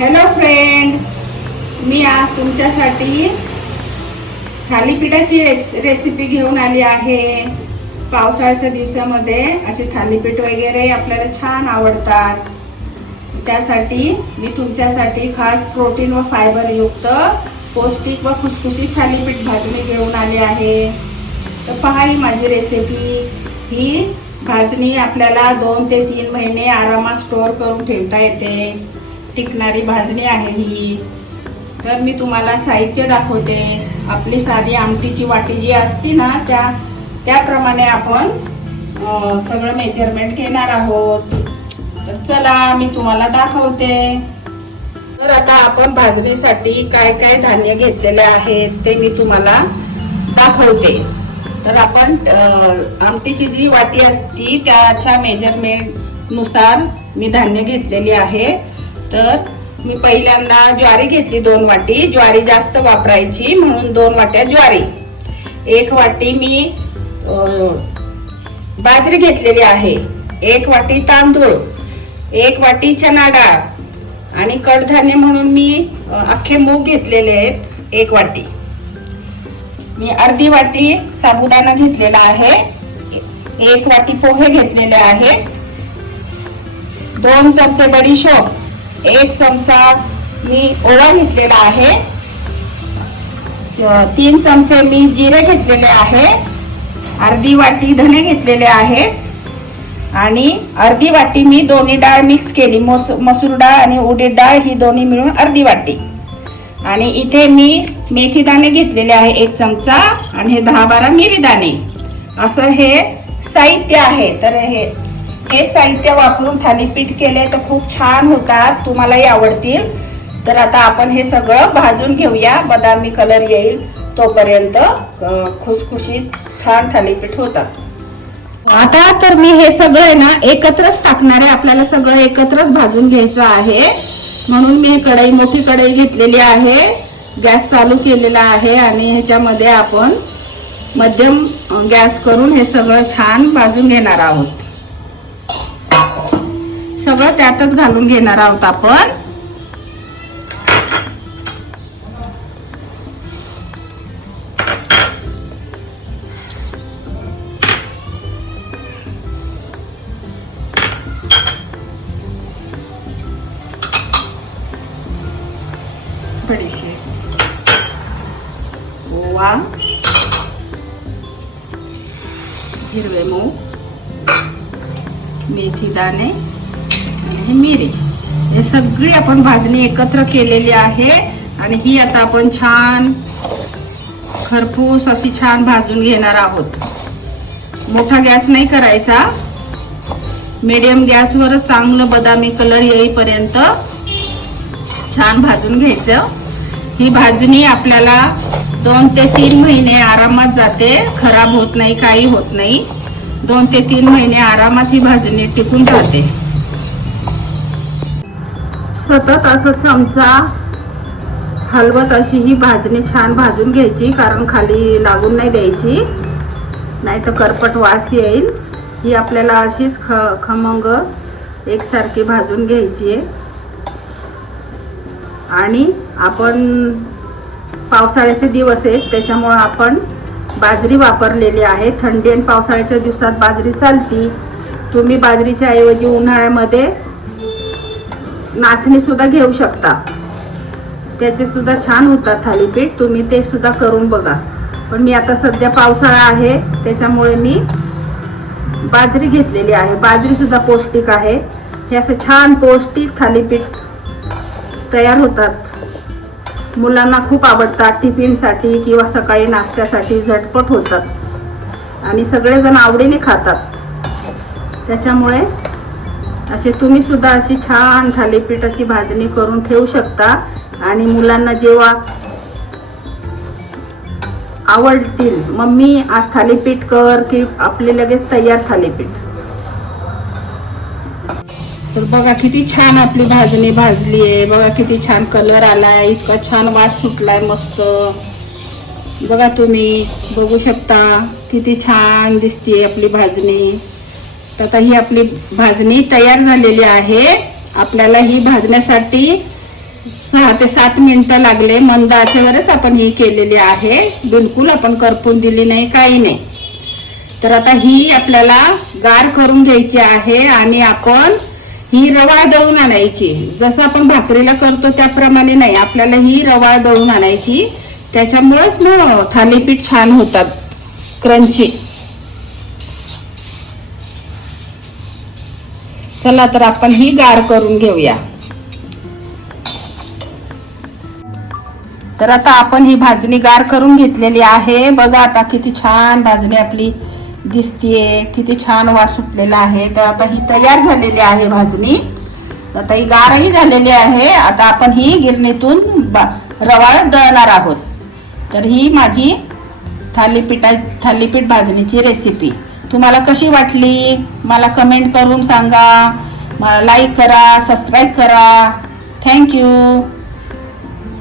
Hello friend मी आज तुमच्यासाठी थालीपीठाची race recipe घेऊन आली आहे. पावसाळ्याच्या दिवसामध्ये असे थालीपीठ वगैरे आपल्याला छान आवडतात. त्यासाठी मी तुमच्यासाठी खास प्रोटीन व फायबर युक्त पौष्टिक व खुसखुशीत थालीपीठ भाजणी घेऊन आली आहे. तर पहा ही माझी रेसिपी ही भाजणी आपल्याला दोन ते तीन महिने आरामात स्टोअर करून ठेवता येते. टिकणारी भाजणी आहे ही. तर मी तुम्हाला साहित्य दाखवते. आपली साधी आमटीची वाटी जी असती ना त्या त्याप्रमाणे आपण सगळं मेजरमेंट घेणार आहोत. तर चला मी तुम्हाला दाखवते. तर आता आपण भाजणीसाठी काय काय धान्य घेतलेले आहेत ते मी तुम्हाला दाखवते. तर आपण आमटीची जी वाटी असती त्याच्या मेजरमेंटनुसार मी धान्य घेतलेली आहे. तर मी पहिल्यांदा ज्वारी घेतली दोन वाटी. ज्वारी जास्त वापरायची म्हणून दोन वाट्या ज्वारी. एक वाटी मी बाजरी घेतलेली आहे. एक वाटी तांदूळ. एक वाटी चना डाळ. आणि कडधान्य म्हणून मी अख्खे मूग घेतलेले आहेत. एक वाटी. मी अर्धी वाटी साबुदाणा घेतलेला आहे. एक वाटी पोहे घेतलेले आहे दोन चमचे बडीशोप. एक चमचा मी ओवा घेतलेला आहे. तीन चमचे मी जिरे घेतलेले आहे. अर्धी वाटी धने घेतलेले आहे. आणि अर्धी वाटी मी दोन्ही डाळ मिक्स केली. मस मसूर डाळ आणि उडीद डाळ ही दोन्ही मिळून अर्धी वाटी. आणि इथे मी मेथी दाणे घेतलेले आहे एक चमचा आणि हे दहा बारा मिरी दाणे. असं हे साहित्य आहे. तर हे हे साहित्य वापरून थालीपीठ केले तर खूप छान होतात तुम्हालाही आवडतील. तर आता आपण हे सगळं भाजून घेऊया. बदामी कलर येईल तोपर्यंत खुसखुशीत छान थालीपीठ होतात आता तर मी हे सगळं आहे ना एकत्रच टाकणार आहे. आपल्याला सगळं एकत्रच भाजून घ्यायचं आहे. म्हणून मी कढई मोठी कढई घेतलेली आहे. गॅस चालू केलेला आहे आणि ह्याच्यामध्ये आपण मध्यम गॅस करून हे सगळं छान भाजून घेणार आहोत. सगळं त्यातच घालून घेणार आहोत आपण. ओवा. हिरवे मूग. मेथी दाणे. हे मिरे. हे सगळी आपण भाजणी एकत्र केलेली आहे आणि ही आता आपण छान खरपूस अशी छान भाजून घेणार आहोत. मोठा गॅस नाही करायचा. मीडियम गॅसवरच चांगलं बदामी कलर येईपर्यंत छान भाजून घ्यायचं. ही भाजणी आपल्याला दोन ते तीन महिने आरामात जाते. खराब होत नाही काही होत नाही. दोन ते तीन महिने आरामात ही भाजणी टिकून राहते. सतत असं चमचा हलवत अशी ही भाजणी छान भाजून घ्यायची कारण खाली लागून नाही द्यायची. नाही तर करपट वास येईल. ही आपल्याला अशीच ख खमंग एकसारखी भाजून घ्यायची आहे. आणि आपण पावसाळ्याचे दिवस आहेत त्याच्यामुळं आपण बाजरी वापरलेली आहे. थंडी आणि पावसाळ्याच्या दिवसात बाजरी चालती. तुम्ही बाजरीच्या ऐवजी उन्हाळ्यामध्ये नाचणी सुद्धा घेऊ शकता. त्याचे सुद्धा छान होतात थालीपीठ. तुम्ही ते सुद्धा करून बघा. पण मी आता सध्या पावसाळा आहे. त्याच्यामुळे मी बाजरी घेतलेली आहे. बाजरी सुद्धा पौष्टिक आहे. हे असं छान पौष्टिक थालीपीठ तयार होतात. मुलांना खूप आवडतात टिफिनसाठी किंवा सकाळी नाश्त्यासाठी झटपट होतात. आणि सगळेजण आवडीने खातात. त्याच्यामुळे असे तुम्ही सुद्धा अशी छान थालीपीठाची भाजणी करून ठेवू शकता. आणि मुलांना जेव्हा आवडतील मम्मी आज थालीपीठ कर की आपले लगेच तयार थालीपीठ. तर बघा किती छान आपली भाजणी भाजली आहे. बघा किती छान कलर आलाय. इतका छान वास सुटलाय मस्त. बघा तुम्ही बघू शकता किती छान दिसते आपली भाजणी. तर आता ही आपली भाजणी तयार झालेली आहे. आपल्याला ही भाजण्यासाठी सहा ते सात मिनिटं लागले. मंद आचेवरच आपण ही केलेली आहे. बिलकुल आपण करपून दिली नाही काही नाही. तर आता ही आपल्याला गार करून घ्यायची आहे आणि आपण ही रवाळ दळून आणायची. जसं आपण भाकरीला करतो त्याप्रमाणे नाही. आपल्याला ही रवाळ दळून आणायची. त्याच्यामुळेच मग थालीपीठ छान होतात. क्रंची. चला तर आपण ही गार करून घेऊया. तर आता आपण ही भाजणी गार करून घेतलेली आहे. बघा आता किती छान भाजणी आपली दिसतीये किती छान वास सुटलेला आहे. तर आता ही तयार झालेली आहे भाजणी. आता ही गारही झालेली आहे. आता आपण ही गिरणीतून बा- रवाळ दळणार आहोत. तर ही माझी थालीपीठा थालीपीठ भाजणीची रेसिपी तुम्हाला कशी वाटली? मला कमेंट करून सांगा. मला लाईक करा सबस्क्राईब करा. थँक्यू